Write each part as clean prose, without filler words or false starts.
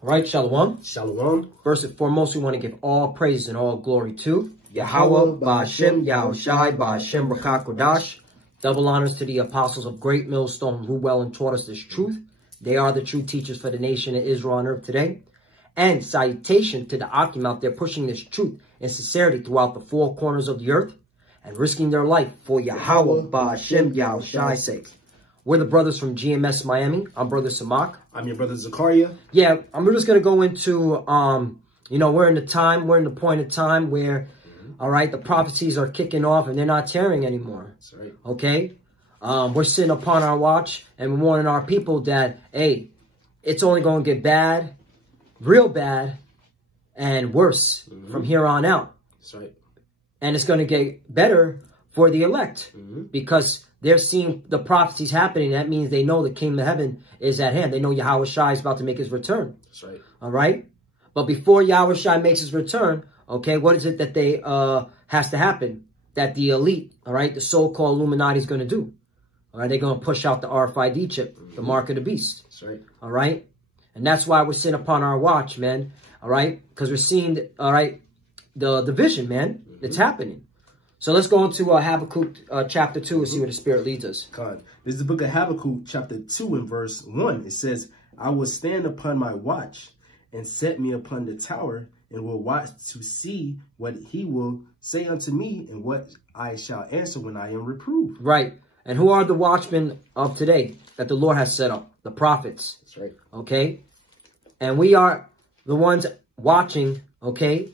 All right, Shalom. Shalom. First and foremost, we want to give all praise and all glory to Yahweh, Ba'ashem, Yahushai, Ba'ashem, Rakah Kodash. Double honors to the apostles of Great Millstone who well and taught us this truth. They are the true teachers for the nation of Israel on earth today. And salutation to the Akim out there pushing this truth and sincerity throughout the four corners of the earth and risking their life for Yahweh, Ba'ashem, Yahushai's sake. We're the brothers from GMS Miami. I'm Brother Samak. I'm your brother Zakaria. Yeah, we're just going to go into, we're in the point of time where, all right, the prophecies are kicking off and they're not tearing anymore. That's right. Okay? We're sitting upon our watch and we're warning our people that, hey, it's only going to get bad, real bad, and worse from here on out. That's right. And it's going to get better for the elect because they're seeing the prophecies happening. That means they know the kingdom of heaven is at hand. They know Yahweh Shai is about to make his return. That's right. All right. But before Yahweh Shai makes his return, okay, what is it that they has to happen? That the elite, all right, the so-called Illuminati is going to do. All right. They're going to push out the RFID chip, the mark of the beast. That's right. All right. And that's why we're sitting upon our watch, man. All right. Because we're seeing, all right, the vision, man. It's happening. So let's go into Habakkuk chapter 2 and see where the Spirit leads us. God. This is the book of Habakkuk chapter 2 and verse 1. It says, I will stand upon my watch and set me upon the tower and will watch to see what he will say unto me and what I shall answer when I am reproved. Right. And who are the watchmen of today that the Lord has set up? The prophets. That's right. Okay. And we are the ones watching, okay,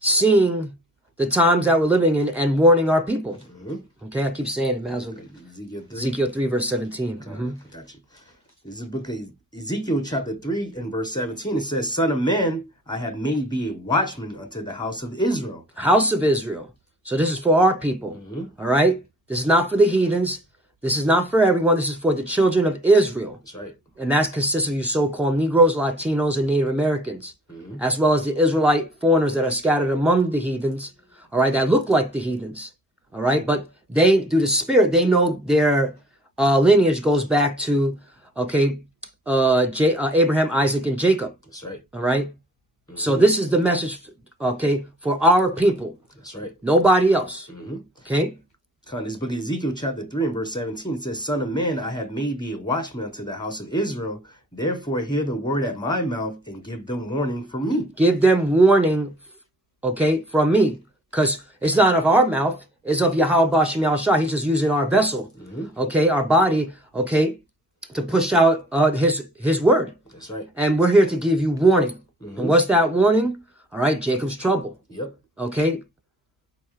seeing the times that we're living in and warning our people. Okay, I keep saying it, might Ezekiel 3 verse 17. Got you. This is the book of Ezekiel chapter 3 and verse 17. It says, Son of man, I have made thee a watchman unto the house of Israel. House of Israel. So this is for our people. All right. This is not for the heathens. This is not for everyone. This is for the children of Israel. That's right. And that consists of you so-called Negroes, Latinos, and Native Americans, as well as the Israelite foreigners that are scattered among the heathens, all right, that look like the heathens, all right? But they, through the Spirit, they know their lineage goes back to, okay, Abraham, Isaac, and Jacob. That's right. All right? So this is the message, okay, for our people. That's right. Nobody else, okay? This book of Ezekiel chapter 3 and verse 17 says, Son of man, I have made thee a watchman unto the house of Israel. Therefore hear the word at my mouth and give them warning from me. Give them warning, okay, from me. Because it's not of our mouth. It's of Yahweh Ba'ashem Yahushai. He's just using our vessel, okay, our body, okay, to push out his word. That's right. And we're here to give you warning. And what's that warning? All right, Jacob's trouble. Yep. Okay.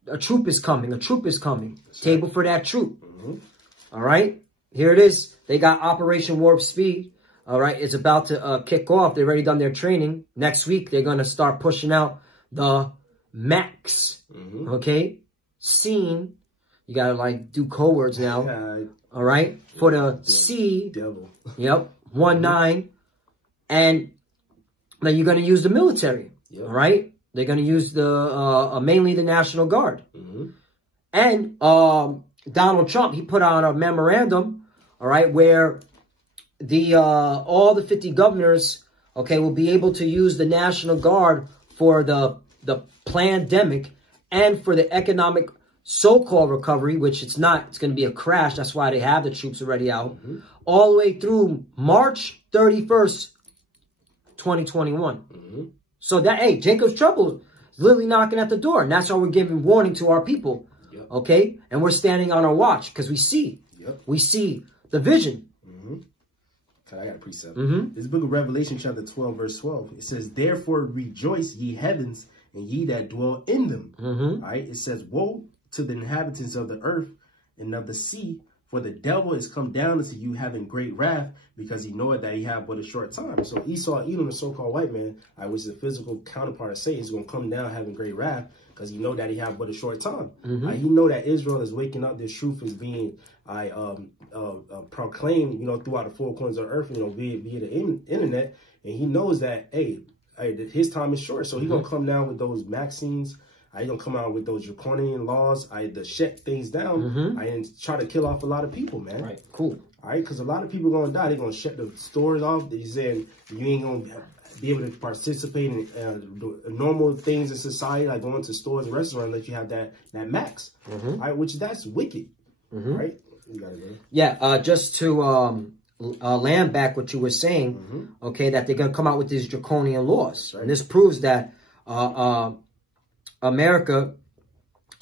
A troop is coming. A troop is coming. That's Table right. for that troop. All right. Here it is. They got Operation Warp Speed. All right. It's about to kick off. They've already done their training. Next week, they're going to start pushing out the Max. Okay. Scene. You got to like do code words now. All right. For the C. Devil. Yep. 1-9. And then you're going to use the military. Yep. All right. They're going to use the mainly the National Guard. And Donald Trump, he put out a memorandum, all right, where the all the 50 governors, okay, will be able to use the National Guard for the pandemic and for the economic so-called recovery, which it's not. It's going to be a crash. That's why they have the troops already out, all the way through March 31st, 2021. So that, hey, Jacob's trouble is literally knocking at the door. And that's why we're giving warning to our people. Okay? And we're standing on our watch because we see. We see the vision. I got a precept. This is the book of Revelation chapter 12 verse 12. It says, Therefore rejoice ye heavens and ye that dwell in them. All right? It says, Woe to the inhabitants of the earth and of the sea, for the devil is come down unto you having great wrath, because he knoweth that he have but a short time. So Esau, Edom, the so-called white man, which is the physical counterpart of Satan, is going to come down having great wrath, because he know that he have but a short time. He know that Israel is waking up. This truth is being proclaimed, throughout the four corners of the earth, via the internet. And he knows that, hey, his time is short. So he's going to come down with those Maximes. He's going to come out with those draconian laws, to shut things down, and try to kill off a lot of people, man. Right, cool. All right, because a lot of people are going to die. They're going to shut the stores off. They're saying you ain't going to be able to participate in normal things in society, like going to stores and restaurants, unless you have that max. All right, which that's wicked. Right? You got it, man. Yeah, just to land back what you were saying, okay, that they're going to come out with these draconian laws. Right. And this proves that America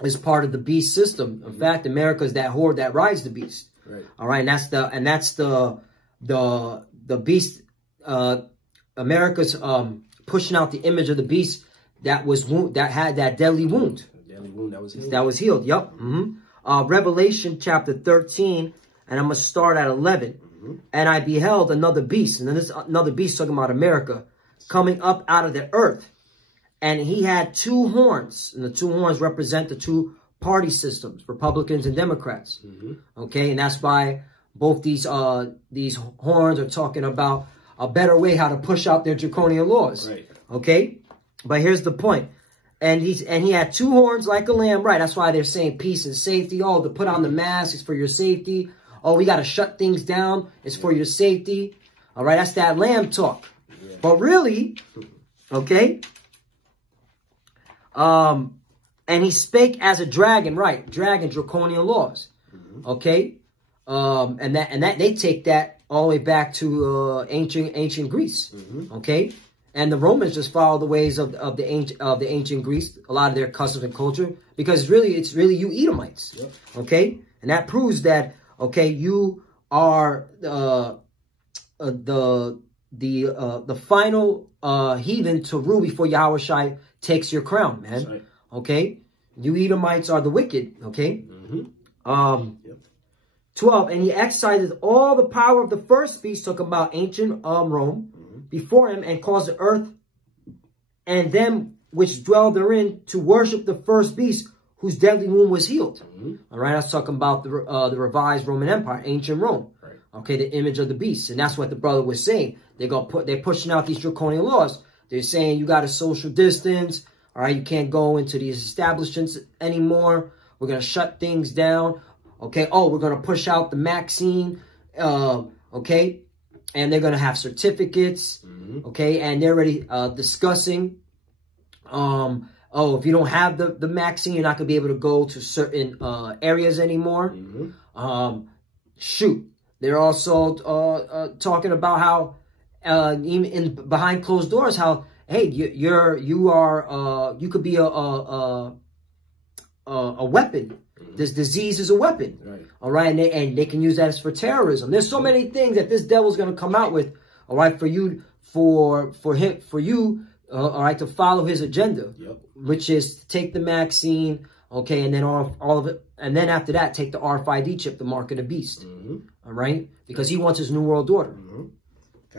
is part of the beast system. In fact, America is that horde that rides the beast. Right. All right, and that's the beast. America's pushing out the image of the beast that had that deadly wound. Deadly wound that was healed. That was healed. Yep. Revelation chapter 13, and I'm gonna start at 11. And I beheld another beast, and then this another beast talking about America, coming up out of the earth, and he had 2 horns, and the 2 horns represent the 2 party systems, Republicans and Democrats. Okay, and that's why both these horns are talking about a better way how to push out their draconian laws. Right. Okay, but here's the point. And he had 2 horns like a lamb. Right. That's why they're saying peace and safety. Oh, to put on the mask is for your safety. Oh, we got to shut things down. It's for your safety. All right. That's that lamb talk. Yeah. But really, okay. And he spake as a dragon. Right. Dragon, draconian laws. Okay. And that they take that all the way back to ancient Greece. Okay. And the Romans just follow the ways of the ancient Greece, a lot of their customs and culture, because it's really you Edomites. Yep. Okay. And that proves that, okay, you are the final heathen to rule before Yahushua takes your crown, man. Right. Okay, you Edomites are the wicked. Okay. 12, and he exercises all the power of the first beast, talking about ancient Rome, before him, and caused the earth and them which dwell therein to worship the first beast, whose deadly wound was healed. All right, I was talking about the revised Roman Empire, ancient Rome. Right. Okay, the image of the beast, and that's what the brother was saying. They're pushing out these draconian laws. They're saying you got to social distance. All right, you can't go into these establishments anymore. We're gonna shut things down. Okay. Oh, we're gonna push out the vaccine. Okay, and they're gonna have certificates. Okay, and they're already discussing. Oh, if you don't have the vaccine, you're not going to be able to go to certain areas anymore. Shoot. They're also talking about how, even behind closed doors, how, hey, you could be a weapon. This disease is a weapon. Right. All right. And they can use that as for terrorism. There's so many things that this devil's going to come out with. All right. For you, all right, to follow his agenda, which is to take the vaccine, okay, and then all of it, and then after that, take the RFID chip, the mark of the beast, all right, because he wants his new world order.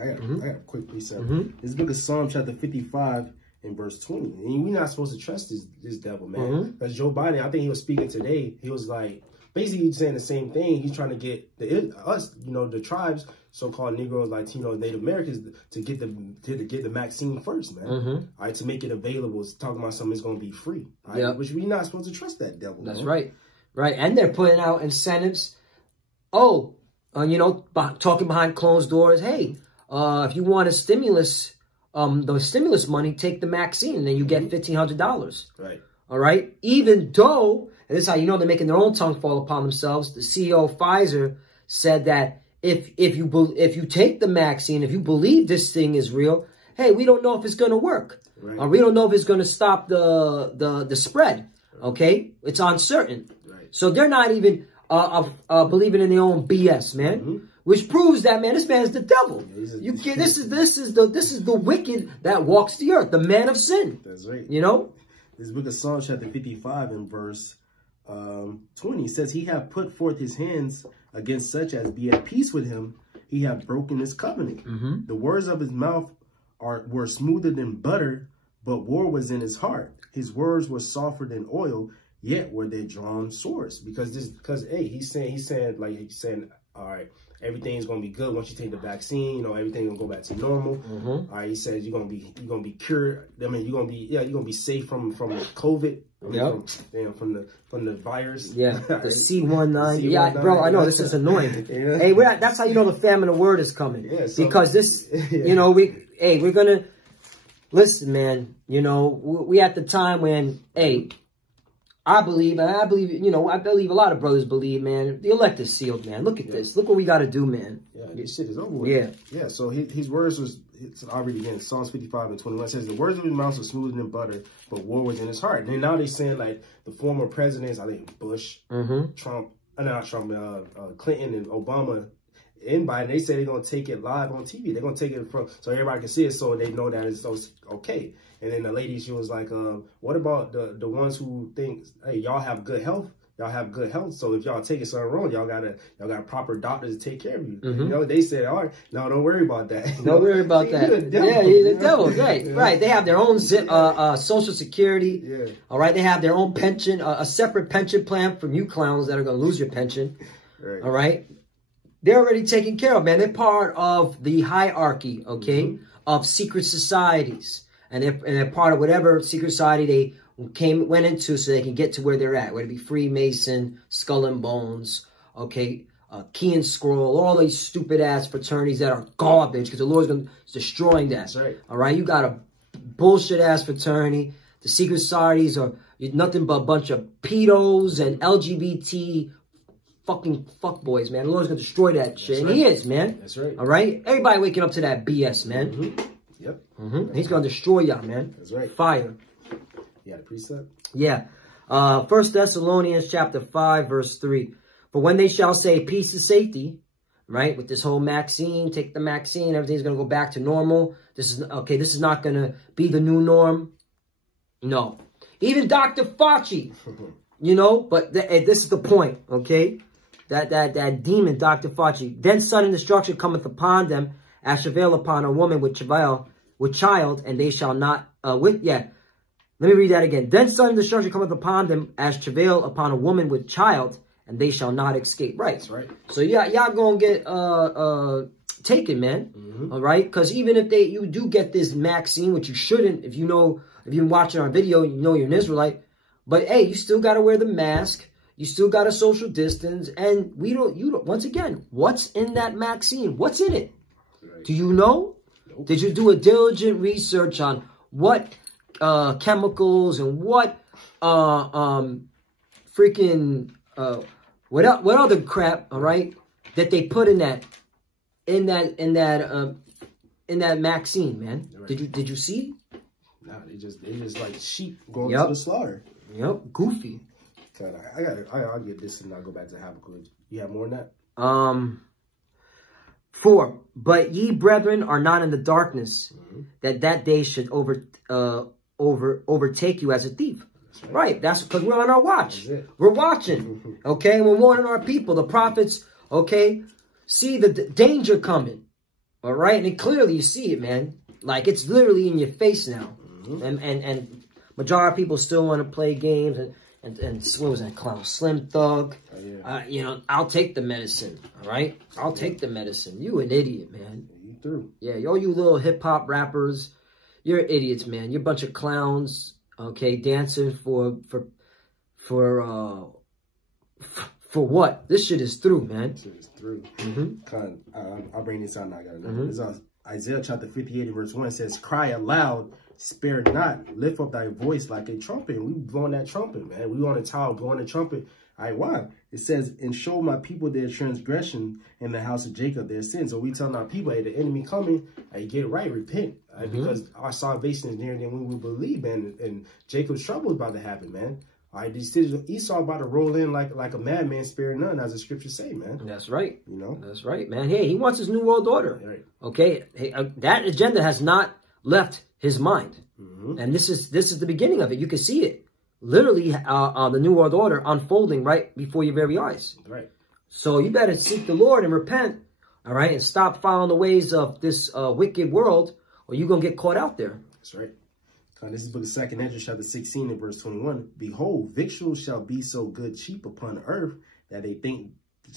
I got a quick precept. This book of Psalm chapter 55 and verse 20, and we're not supposed to trust this devil, man. Because Joe Biden, I think he was speaking today. He was like, basically saying the same thing. He's trying to get us, the tribes, so-called Negroes, Latinos, Native Americans, to get the vaccine first, man. All right, to make it available. It's talking about something that's going to be free. Right? Which we're not supposed to trust that devil. That's right. Right. And they're putting out incentives. Oh, talking behind closed doors. Hey, if you want a stimulus, the stimulus money, take the vaccine, and then you get $1,500. Right. All right. Even though, and this is how you know they're making their own tongue fall upon themselves. The CEO of Pfizer said that if you take the vaccine, if you believe this thing is real, hey, we don't know if it's going to work, or we don't know if it's going to stop the spread. Okay, it's uncertain. Right. So they're not even believing in their own BS, man. Which proves that, man, this man's the devil. Yeah, this is the wicked that walks the earth, the man of sin. That's right. This book of Psalms chapter 55 and verse 20 says, he hath put forth his hands against such as be at peace with him. He hath broken his covenant. The words of his mouth were smoother than butter, but war was in his heart. His words were softer than oil, yet were they drawn swords. Because hey, he's saying, all right, everything's gonna be good once you take the vaccine. You know, everything's gonna go back to normal. All right, he says you're gonna be cured. I mean, you're gonna be safe from COVID. From the virus. Yeah, the C19. Yeah, bro, I know this is annoying. Hey, that's how you know the famine of word is coming. Yeah, so, because this, you know, we're gonna listen, man. You know, we at the time when, hey, I believe, you know, I believe a lot of brothers believe, man. The elect is sealed, man. Look at this. Look what we got to do, man. Yeah, this shit is over with. Yeah. So his words was, I'll read again. Psalms 55:21 says, the words of his mouth are smoother than butter, but war was in his heart. And now they're saying, like, the former presidents, I think Bush, Trump, not Trump, Clinton and Obama, and Biden, they say they're going to take it live on TV. They're going to take it so everybody can see it, so they know that it's okay. And then the lady, she was like, what about the ones who think, hey, y'all have good health? Y'all have good health. So if y'all taking something wrong, y'all got proper doctors to take care of you. You know, they said, all right, no, don't worry about that. Don't worry about that. Yeah, he's the devil. Right, right. They have their own Social Security. Yeah. All right. They have their own pension, a separate pension plan from you clowns that are going to lose your pension. Right. All right. They're already taken care of, man. They're part of the hierarchy, okay, of secret societies. And they're part of whatever secret society they went into so they can get to where they're at, whether it be Freemason, Skull and Bones, okay, Key and Scroll, all these stupid ass fraternities that are garbage because the Lord's destroying that. That's right. All right, you got a bullshit ass fraternity. The secret societies are nothing but a bunch of pedos and LGBT fucking fuckboys, man. The Lord's gonna destroy that shit, and He is, man. That's right. All right, everybody waking up to that BS, man. Yep. He's gonna destroy y'all, man. That's right. Fire. Yeah, the precept. Yeah. 1 Thessalonians chapter 5, verse 3. For when they shall say peace and safety, right? With this whole vaccine, take the vaccine, everything's gonna go back to normal. This is not gonna be the new norm. No. Even Dr. Fauci, you know, but this is the point, okay? That demon, Dr. Fauci. Then sudden destruction cometh upon them, as travail upon a woman with child, and they shall not, let me read that again. Then sudden destruction cometh upon them, as travail upon a woman with child, and they shall not escape. Right. That's right. So y'all gonna get, taken, man. All right. Cause even if you do get this vaccine, which you shouldn't, if you're watching our video, you know you're an Israelite, but hey, you still got to wear the mask. You still got to social distance. And once again, what's in that vaccine? What's in it? Do you know? Nope. Did you do a diligent research on what chemicals and what what other crap, all right, that they put in that vaccine, man? Right. Did you see? Nah, they just like sheep going to the slaughter. Yep, goofy. I'll get this and I'll go back to Habakkuk. You have more than that? 4. But ye, brethren, are not in the darkness, that day should overtake you as a thief. Right. That's because we're on our watch. We're watching. Okay. And we're warning our people. The prophets, okay, see the danger coming. All right. And clearly you see it, man. Like it's literally in your face now. And majority of people still want to play games and what was that clown? Slim Thug. Oh, yeah. You know, I'll take the medicine. All right. I'll take the medicine. You an idiot, man. You through. Yeah. All you little hip hop rappers, you're idiots, man. You're a bunch of clowns. Okay. Dancing for what? This shit is through, man. This shit is through. I'll bring this out now. I got another. It's on Isaiah chapter 58 verse 1. It says, cry aloud, spare not, lift up thy voice like a trumpet. We blowing that trumpet, man. We on a tower blowing the trumpet. All right, why? It says, and show my people their transgression in the house of Jacob their sin. So we telling our people, hey, the enemy coming, hey, get right, repent. Right? Because our salvation is nearer than we will believe, man. And Jacob's trouble is about to happen, man. All right, Esau about to roll in like a madman, sparing none, as the scriptures say, man. That's right. You know? That's right, man. Hey, he wants his new world order. Right. Okay? Hey, that agenda has not left his mind. And this is the beginning of it. You can see it. Literally, the new world order unfolding right before your very eyes. Right. So you better seek the Lord and repent, all right, and stop following the ways of this wicked world, or you're going to get caught out there. That's right. This is book of 2 Ezra, chapter 16, and verse 21. Behold, victuals shall be so good cheap upon earth that they think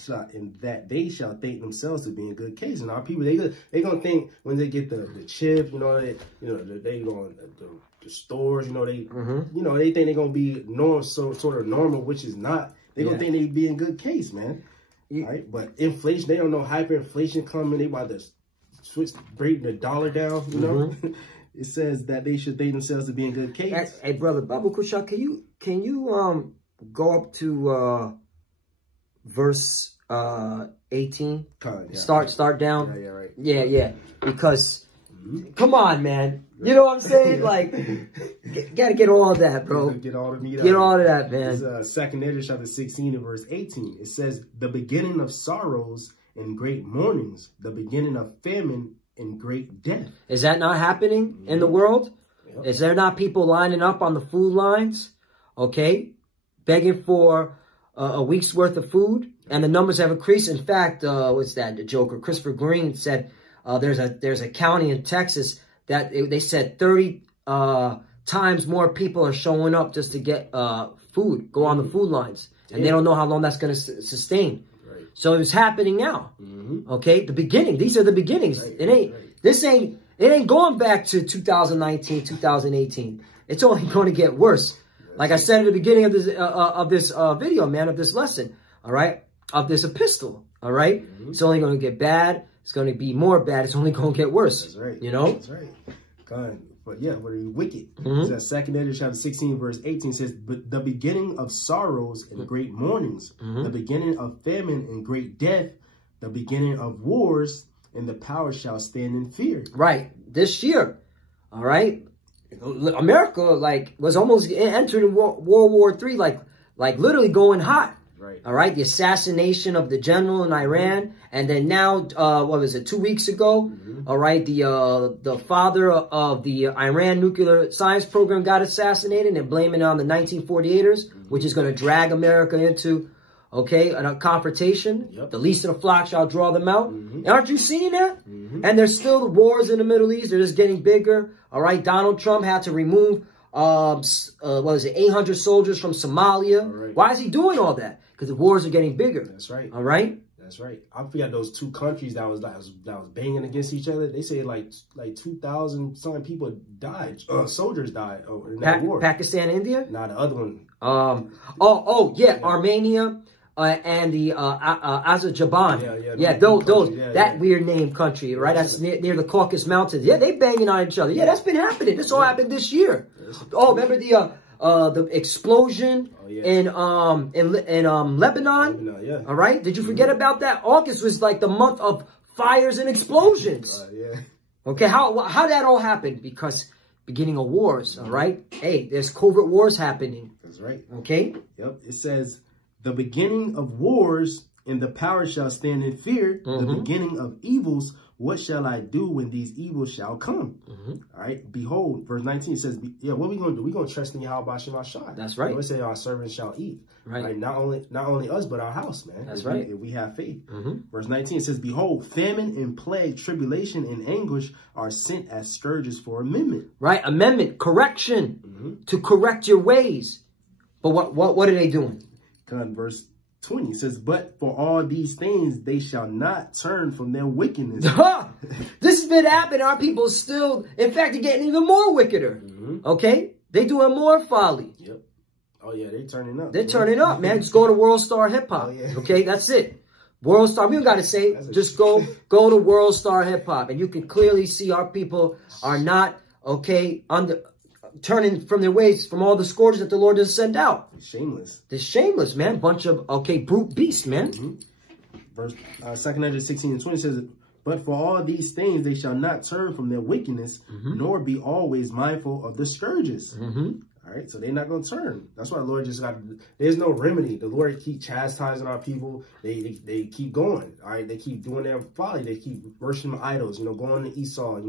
they shall think themselves to be in good case. And our people, they gonna think when they get the chip, they go the stores, they think they're gonna be sort of normal, which is not. They gonna think they be in good case, man. Right? But inflation, they don't know hyperinflation coming. They about to break the dollar down, It says that they should think themselves to be in good case. Hey, brother, Babu Kushak, can you go up to verse 18? Start down. Yeah, right. Yeah. Because come on, man. You know what I'm saying? Like, gotta get all of that, bro. Get all the meat out. Get all of that, man. It's 2 Ezra chapter 16 and verse 18. It says, the beginning of sorrows and great mournings, the beginning of famine and great death. Is that not happening in the world? Yep. Is there not people lining up on the food lines, begging for a week's worth of food? And the numbers have increased. In fact, what's that? The Joker, Christopher Green, said there's a county in Texas that they said 30 times more people are showing up just to get food, go on the food lines. And they don't know how long that's going to sustain. Right. So it's happening now. The beginning. These are the beginnings. Right. It ain't going back to 2019, 2018. It's only going to get worse. Like I said at the beginning of this video, man, of this lesson, all right, of this epistle, all right? It's only going to get bad. It's going to be more bad. It's only going to get worse. That's right. That's right. God. But yeah, what are you wicked? It's that 2 Ezra chapter 16 verse 18 says, but the beginning of sorrows and great mournings, the beginning of famine and great death, the beginning of wars, and the power shall stand in fear. Right. This year, all right? America, was almost entering World War III, like literally going hot. Right. All right. The assassination of the general in Iran. And then now, 2 weeks ago? All right. The father of the Iran nuclear science program got assassinated and blaming it on the 1948ers, which is going to drag America into, a confrontation. Yep. The least of the flock shall draw them out. Aren't you seeing that? And there's still wars in the Middle East. They're just getting bigger. All right. Donald Trump had to remove 800 soldiers from Somalia. Right. Why is he doing all that? Because the wars are getting bigger. That's right. All right. That's right. I forgot those two countries that was banging against each other. They say like 2,000 something people died. Soldiers died in that war. Pakistan, India. Nah, the other one. Yeah. Armenia and the Azerbaijan. That weird name country, right? That's near the Caucasus Mountains. Yeah, they banging on each other. Yeah, that's been happening. This all happened this year. Oh, remember the explosion in Lebanon? Yeah. All right. Did you forget about that? August was like the month of fires and explosions. Okay. How that all happened? Because beginning of wars. All right. Hey, there's covert wars happening. That's right. Okay. Yep. It says the beginning of wars and the power shall stand in fear. The beginning of evils. What shall I do when these evils shall come? All right. Behold, verse 19 says, what we going to do? We're going to trust in Yahweh Shem Ashai. That's right. It say our servants shall eat. Right. Not only us, but our house, man. That's right. If we have faith. Verse 19 says, behold, famine and plague, tribulation and anguish are sent as scourges for amendment. Right. Amendment, correction, to correct your ways. But what are they doing? Verse 20 says, but for all these things they shall not turn from their wickedness. This has been happening. Our people still, in fact, they're getting even more wickeder. Okay? They doing more folly. Yep. Oh yeah, they turning up. They're turning up, man. Just go to World Star Hip Hop. Okay, that's it. World Star, we don't got to say, just go to World Star Hip Hop. And you can clearly see our people are not, turning from their ways from all the scourges that the Lord has sent out. Shameless. They're shameless, man. Bunch of, brute beasts, man. Verse 2 Ezra 16 and 20 says, but for all these things they shall not turn from their wickedness, nor be always mindful of the scourges. All right, so they're not going to turn. That's why the Lord just there's no remedy. The Lord keep chastising our people. They keep going. All right, they keep doing their folly. They keep worshiping idols, going to Esau,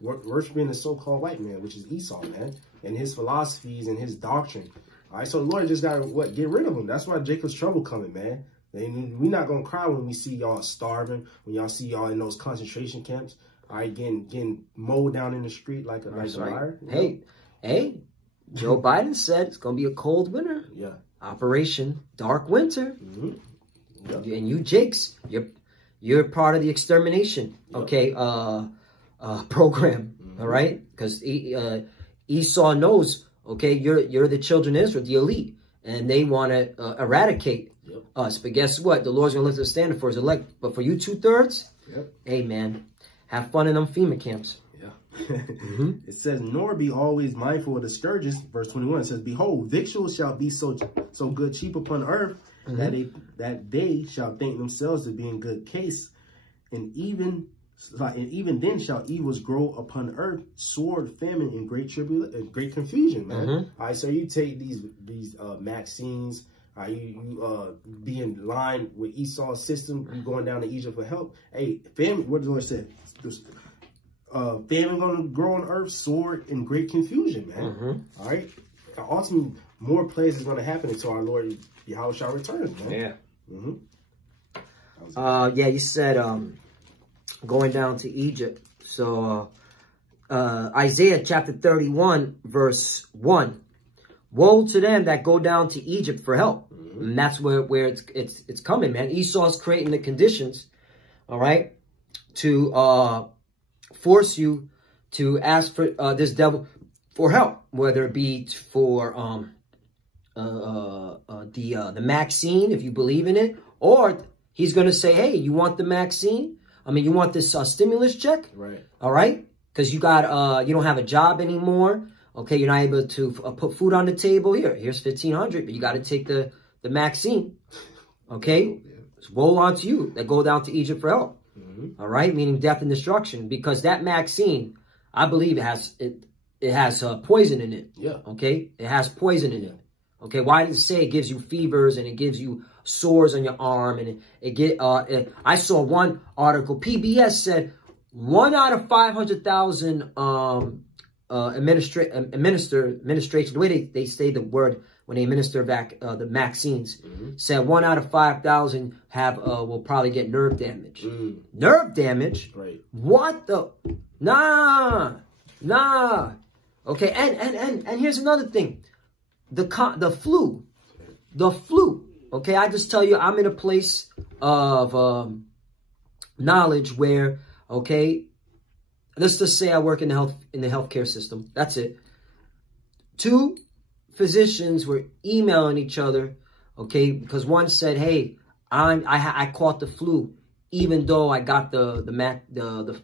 worshiping the so-called white man, which is Esau, man, and his philosophies and his doctrine. All right, so the Lord just got to, get rid of them. That's why Jacob's trouble coming, man. We're not going to cry when we see y'all starving, when y'all see y'all in those concentration camps, all right, getting mowed down in the street like a liar. Hey. Joe Biden said it's going to be a cold winter. Yeah. Operation Dark Winter. Yep. And you Jakes, you're part of the extermination, okay, program, all right? Because Esau knows, okay, you're the children of Israel, the elite, and they want to eradicate us. But guess what? The Lord's going to lift the standard for his elect. But for you 2/3, hey, man, have fun in them FEMA camps. It says, nor be always mindful of the scourges. Verse 21 it says, behold, victuals shall be so good cheap upon earth, that they shall think themselves to be in good case, and even then shall evils grow upon earth, sword, famine, and great tribulation, and great confusion, man. All right, so you take these Maximes, you be in line with Esau's system, you going down to Egypt for help. Hey, famine, what the Lord said? Famine going to grow on earth, sword, and great confusion, man. All right? Ultimately, more plagues is going to happen until our Lord Yahushua returns, man. Yeah. You said going down to Egypt. So Isaiah chapter 31, verse 1. Woe to them that go down to Egypt for help. And that's where it's coming, man. Esau's creating the conditions, all right, to force you to ask for this devil for help, whether it be for the Maxine, if you believe in it, or he's going to say, hey, you want the Maxine? I mean, you want this stimulus check? Right. All right? Because you don't have a job anymore. Okay, you're not able to put food on the table. Here's $1,500, but you got to take the Maxine. Okay? Woe unto you that go down to Egypt for help. All right? Meaning death and destruction. Because that Maxine, I believe it has poison in it. Okay? It has poison in it. Okay? Why did it say it gives you fevers and it gives you sores on your arm? And I saw one article. PBS said 1 out of 500,000 administration, the way they say the word when they administer back the Maxines, said 1 out of 5,000 will probably get nerve damage. Nerve damage? Right. What the? Nah. Okay, and here's another thing. The flu. Okay, I just tell you, I'm in a place of knowledge where, okay, let's just say I work in the healthcare system. That's it. 2 physicians were emailing each other, okay, because one said, "Hey, I caught the flu, even though I got the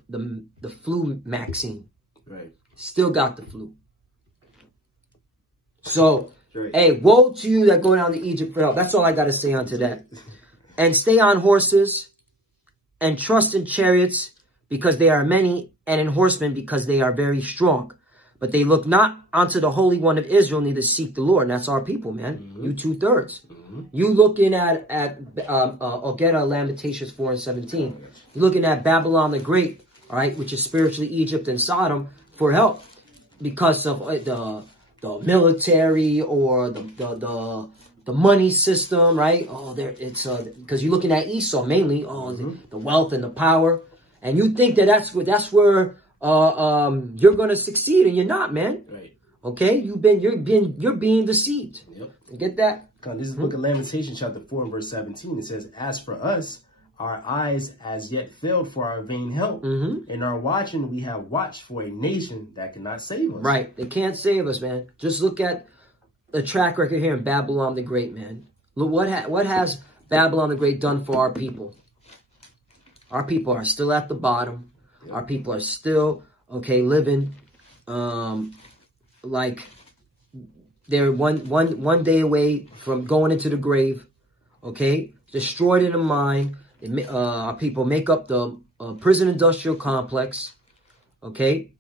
flu Maxine. Right. Still got the flu." So, hey, woe to you that go down to Egypt for help. That's all I got to say onto that. And stay on horses, and trust in chariots, because they are many, and in horsemen, because they are very strong. But they look not unto the Holy One of Israel, neither seek the Lord. And that's our people, man. You 2/3. You looking at I'll get Lamentations 4:17. You're looking at Babylon the Great, all right, which is spiritually Egypt and Sodom, for help because of the military or the money system, right? Oh, it's because you're looking at Esau mainly. Oh, the wealth and the power, and you think that's where you're going to succeed, and you're not, man. Right. Okay, you're being deceived. Yep. You get that? This is the book of Lamentations, chapter 4 and verse 17. It says, "As for us, our eyes as yet failed for our vain help. In our watching, we have watched for a nation that cannot save us." Right. They can't save us, man. Just look at the track record here in Babylon the Great, man. Look what has Babylon the Great done for our people. Our people are still at the bottom. Yep. Our people are still, okay, living like they're one day away from going into the grave. Okay, destroyed in the mind. Our people make up the prison industrial complex. Okay.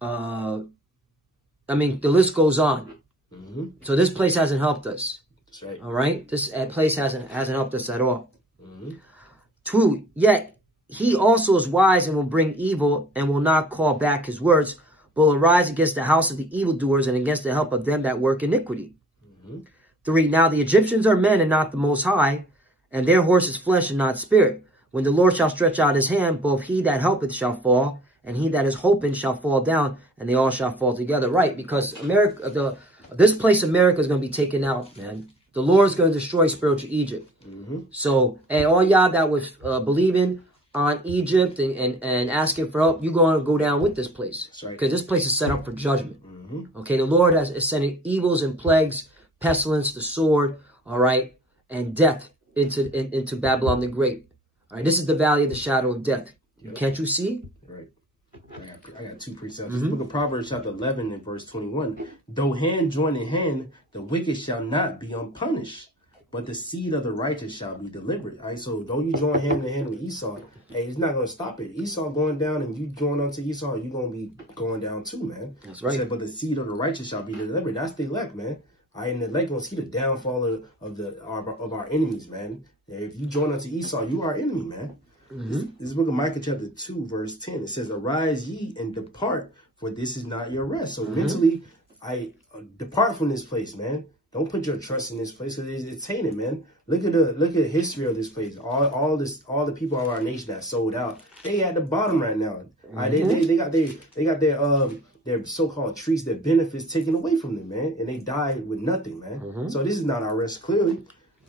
I mean, the list goes on. So this place hasn't helped us. That's right. All right. This place hasn't helped us at all. 2, yet he also is wise and will bring evil and will not call back his words, but will arise against the house of the evildoers and against the help of them that work iniquity. 3, now the Egyptians are men and not the Most High, and their horse is flesh and not spirit. When the Lord shall stretch out his hand, both he that helpeth shall fall, and he that is hoping shall fall down, and they all shall fall together. Right, because America, this place America is going to be taken out, man. The Lord's going to destroy spiritual Egypt. So, hey, all y'all that was believing on Egypt and asking for help, you're going to go down with this place. That's right. Because this place is set up for judgment. Okay, the Lord is sending evils and plagues, pestilence, the sword, all right, and death into Babylon the Great. All right, this is the valley of the shadow of death. Can't you see? Right. I got two precepts. This book of Proverbs chapter 11 and verse 21. Though hand join in hand, the wicked shall not be unpunished, but the seed of the righteous shall be delivered. All right, so though you join hand in hand with Esau, hey, it's not going to stop it. Esau going down and you join onto Esau, you're going to be going down too, man. That's right. Said, but the seed of the righteous shall be delivered. That's the elect, man. And the elect going to see the downfall of our enemies, man. If you join unto Esau, you are our enemy, man. This book of Micah chapter 2 verse 10, it says, arise ye and depart, for this is not your rest. So mentally, depart from this place, man. Don't put your trust in this place because it's tainted, man. Look at the history of this place. All the people of our nation that sold out, they at the bottom right now. They got their so-called treats, their benefits taken away from them, man, and they died with nothing, man. So this is not our rest. Clearly,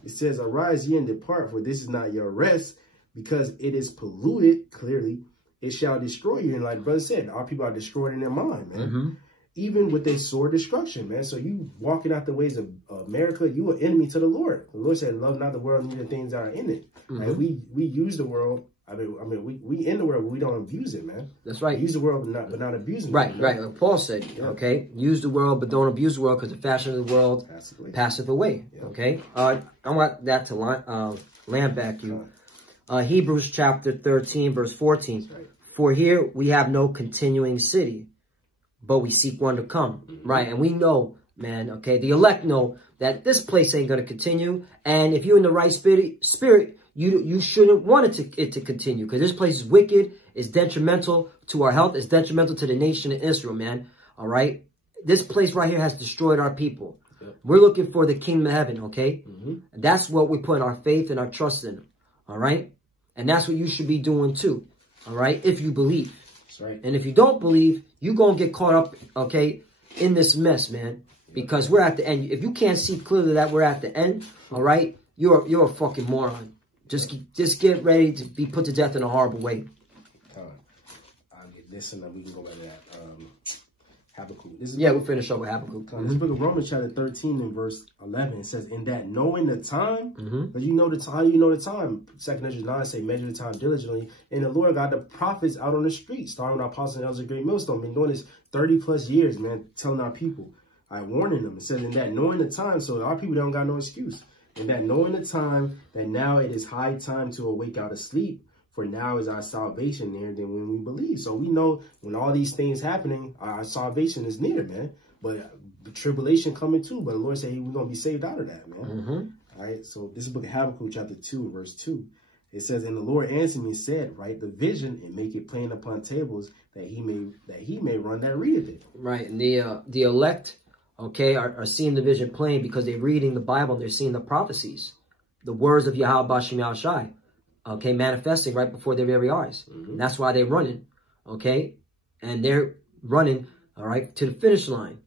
it says, arise ye and depart, for this is not your rest, because it is polluted. Clearly, it shall destroy you. And like brother said, our people are destroyed in their mind, man. Even with their sword destruction, man. So you walking out the ways of America, you are enemy to the Lord. The Lord said, love not the world, neither the things that are in it. And we use the world. I mean, we in the world, but we don't abuse it, man. That's right. Use the world, but not abusing it. Right. Like Paul said, okay, use the world, but don't abuse the world, because the fashion of the world passeth away. Okay. I want that to land back you. Hebrews chapter 13, verse 14. For here we have no continuing city, but we seek one to come. Right. And we know, man, okay, the elect know that this place ain't going to continue. And if you're in the right spirit, you shouldn't want it to continue, because this place is wicked, it's detrimental to our health, it's detrimental to the nation of Israel, man. All right. This place right here has destroyed our people. We're looking for the kingdom of heaven, okay? That's what we put our faith and our trust in. All right. And that's what you should be doing too. All right. If you believe. That's right. And if you don't believe, you're going to get caught up, okay, in this mess, man, because we're at the end. If you can't see clearly that we're at the end, all right, you're a fucking moron. Just get ready to be put to death in a horrible way. I'll get this and then we can go back to that. Habakkuk. We'll finish up with Habakkuk. This book of Romans chapter 13 and verse 11, it says, in that knowing the time, because you know the time, how you know the time? 2 Corinthians 9 say, measure the time diligently. And the Lord got the prophets out on the street, starting with our apostles and elders of Great Millstone. Been doing this 30 plus years, man, telling our people. Warning them. It says, in that knowing the time, so our people don't got no excuse. In that knowing the time, that now it is high time to awake out of sleep, for now is our salvation nearer than when we believe. So we know when all these things happening, our salvation is near, man. But the tribulation coming too. But the Lord said we're going to be saved out of that, man. All right. So this is book of Habakkuk chapter 2 verse 2. It says, and the Lord answered me and said, write the vision and make it plain upon tables, that he may run that readeth it. Right. And the elect, okay, are seeing the vision plain because they're reading the Bible and they're seeing the prophecies, the words of Yahweh Bashem Yahushai. Okay, manifesting right before their very eyes. That's why they're running, okay? And they're running, all right, to the finish line,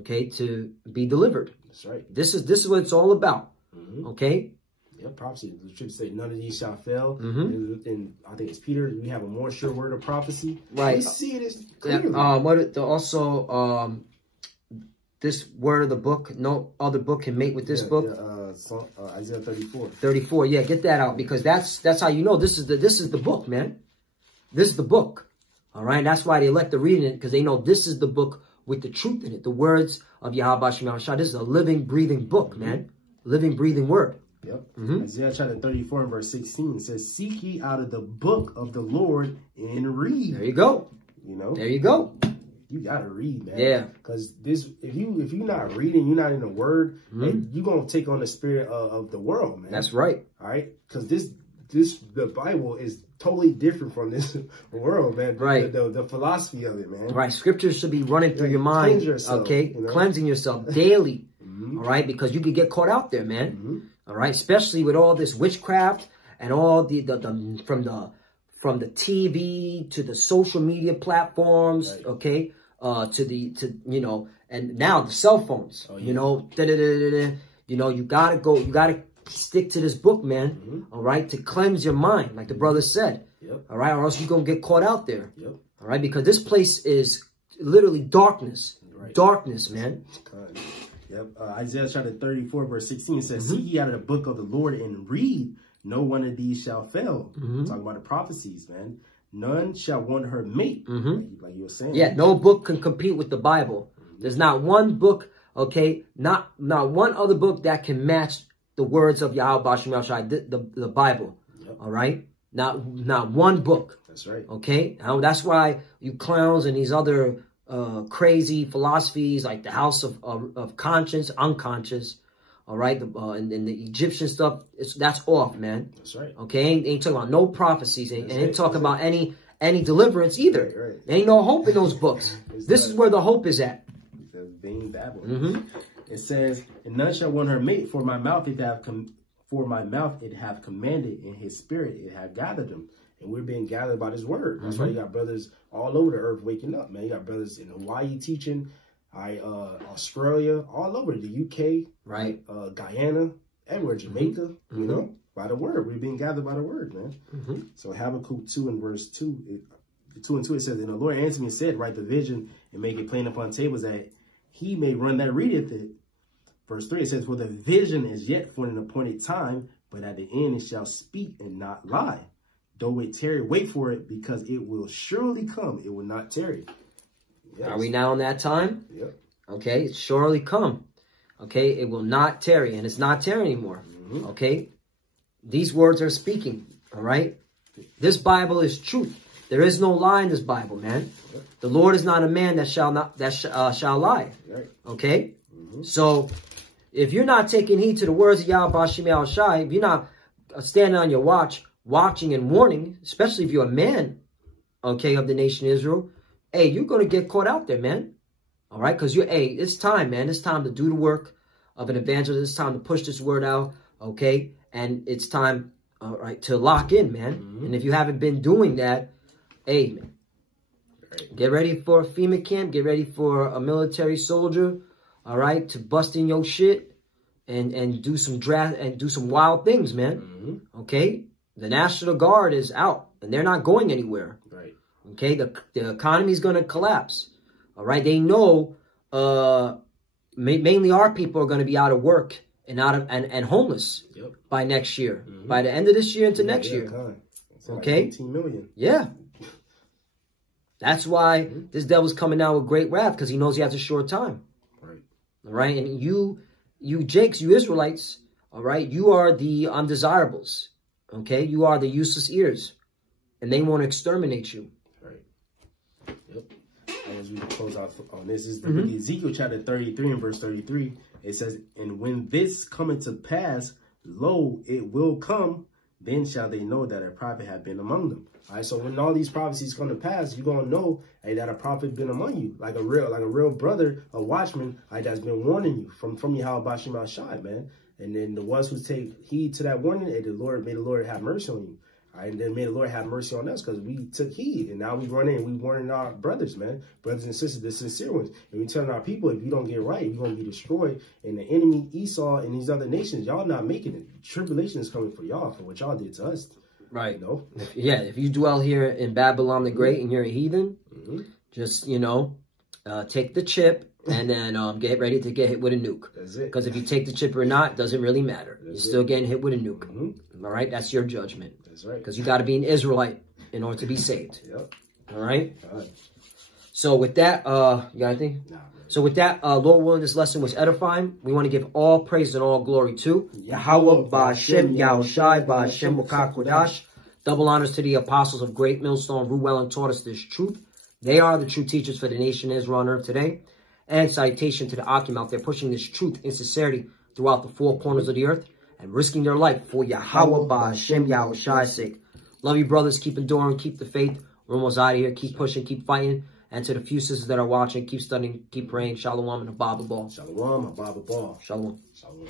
okay, to be delivered. That's right. This is what it's all about, okay? Yeah, prophecy. The scripture say, none of these shall fail. And I think it's Peter, we have a more sure word of prophecy. Right. We see it as clearly. This word of the book, no other book can mate with this book. Isaiah 34. 34, yeah, get that out, because that's how you know this is the book, man. This is the book. All right, that's why the elect are reading it, because they know this is the book with the truth in it, the words of Yahweh Bashem Yahushua. This is a living, breathing book, man. Living, breathing word. Yep. Isaiah chapter 34 and verse 16 says, seek ye out of the book of the Lord and read. There you go. You know? There you go. You gotta read, man. Yeah. Because if you're not reading, you're not in the word, and you're gonna take on the spirit of the world, man. That's right. All right. Because the Bible is totally different from this world, man. Right. The philosophy of it, man. Right. Scripture should be running through your mind. Cleanse yourself, okay. You know? Cleansing yourself daily. All right. Because you could get caught out there, man. All right. Especially with all this witchcraft and all from the TV to the social media platforms, okay, and now the cell phones, you know, you know, you gotta stick to this book, man. All right, to cleanse your mind, like the brother said. All right, or else you're gonna get caught out there. All right, because this place is literally darkness. Darkness, man. Isaiah chapter 34, verse 16 says, "See ye out of the book of the Lord and read, no one of these shall fail." Talking about the prophecies, man. None shall want her mate, like you were saying. Yeah, no book can compete with the Bible. There's not one book, okay, not one other book that can match the words of Yahweh Bashim Yahushai, the Bible. All right, not one book. That's right. Okay, now that's why you clowns and these other crazy philosophies like the house of conscience, unconscious. All right, and the Egyptian stuff, that's off, man. That's right. Okay, ain't talking about no prophecies, ain't talking about any deliverance either. Ain't no hope in those books. This is where the hope is at. The vain babble. It says, "And none shall want her mate, for my mouth it have commanded, and his spirit it have gathered them." And we're being gathered by this word. That's why you got brothers all over the earth waking up, man. You got brothers in Hawaii teaching. Australia, all over the UK, right? Guyana, everywhere, Jamaica, you know, by the word. We're being gathered by the word, man. So Habakkuk 2 and verse 2, 2 and 2, it says, "And the Lord answered me and said, write the vision and make it plain upon tables that he may run that readeth it." Verse 3, it says, "For the vision is yet for an appointed time, but at the end it shall speak and not lie. Though it tarry, wait for it, because it will surely come. It will not tarry." Yes. Are we now in that time? Yep. Okay, it's surely come. Okay, it will not tarry, and it's not tarry anymore. Okay, these words are speaking. All right, this Bible is truth. There is no lie in this Bible, man. The Lord is not a man that shall lie. Okay, so if you're not taking heed to the words of Yahweh Bashim Yahushai, if you're not standing on your watching and warning, especially if you're a man, okay, of the nation Israel, hey, you're going to get caught out there, man. All right, because it's time, man. It's time to do the work of an evangelist. It's time to push this word out, okay? And it's time, all right, to lock in, man. And if you haven't been doing that, hey, man, get ready for a FEMA camp. Get ready for a military soldier, all right, to bust in your shit and do some wild things, man. Okay, the National Guard is out and they're not going anywhere. Okay, the economy is going to collapse. All right, they know mainly our people are going to be out of work and homeless by next year, by the end of this year into next year. Okay, like 18 million. Yeah, that's why this devil's coming out with great wrath, because he knows he has a short time. All right, and you Jakes, you Israelites, all right, you are the undesirables. Okay, you are the useless ears, and they want to exterminate you. As we close out on this, is the book of Ezekiel chapter 33 and verse 33. It says, "And when this cometh to pass, lo, it will come, then shall they know that a prophet have been among them." All right, so when all these prophecies come to pass, you're gonna know, hey, that a prophet been among you, like a real brother, a watchman, that's been warning you from Yahweh Bashim Yahushai, man. And then the ones who take heed to that warning, may the Lord have mercy on you. And then may the Lord have mercy on us, because we took heed. And now we run in and we warning our brothers, man. Brothers and sisters, the sincere ones. And we telling our people, if you don't get right, you're going to be destroyed. And the enemy, Esau, and these other nations, y'all not making it. Tribulation is coming for y'all for what y'all did to us. Right. You know? Yeah, if you dwell here in Babylon the Great and you're a heathen, just, take the chip and then get ready to get hit with a nuke. That's it. Because if you take the chip or not, doesn't really matter. You're still getting hit with a nuke. All right? That's your judgment. That's right. Because you got to be an Israelite in order to be saved. Yep. All right? So with that, you got anything? Nah, man. So with that, Lord willing, this lesson was edifying. We want to give all praise and all glory to Yahweh Ba'Shem Yahushai Ba'Shem Kodash. Double honors to the apostles of Great Millstone, who well and taught us this truth. They are the true teachers for the nation Israel on earth today. And citation to the Akim out there pushing this truth in sincerity throughout the four corners of the earth and risking their life for Yahweh Ba'Shem Yahushai's sake. Love you, brothers. Keep enduring. Keep the faith. We're almost out of here. Keep pushing. Keep fighting. And to the few sisters that are watching, keep studying. Keep praying. Shalom and Abba Ball. Shalom, Abba Ball. Shalom. Shalom.